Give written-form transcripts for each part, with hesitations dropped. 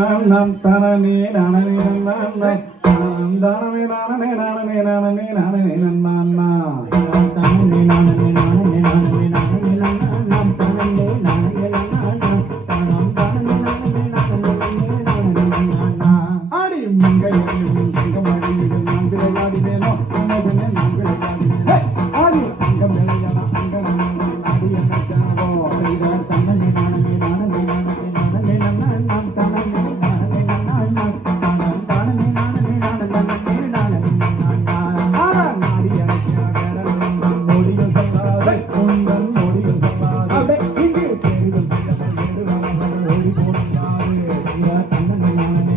nam tanani nanani nanana tanam tanani nanani nanani nanani nanani nanana tanani nanani nanani nanani nanani nanam tanani nanani nanana tanam tanani nanani nanani nanani nanana ஆடி மங்கையையும் தங்கமடியிலும் நான் விளையாடினேனோ உனதுனே நான் விளையாடினேன் ஆடி அங்கம் விளையாட அங்கனமோ நாடி என்ன கனவோ செய்தார் தன்னனை நானே நானே நானே நானே நானாம் தன்னனை நானே நானே தானம் தானே நானே நானே நானே ஆனா நாடி எனக்கு வேற மோடியும் சொல்லாதே உந்தன் மோடியும் சொல்லாதே இங்கே தேடிடும் செய்யாமல் ஓடி போனாரு தன்னனை நானே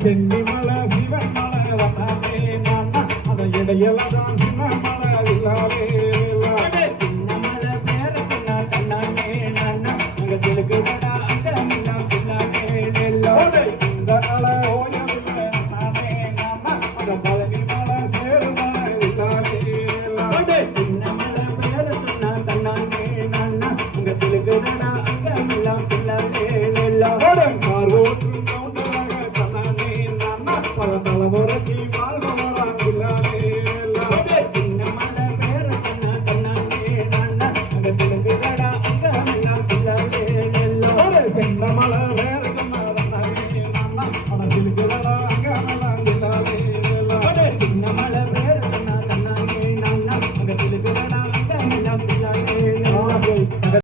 சென்னி மலை சிவன் மலை வந்தானே நானா அந்த இடையில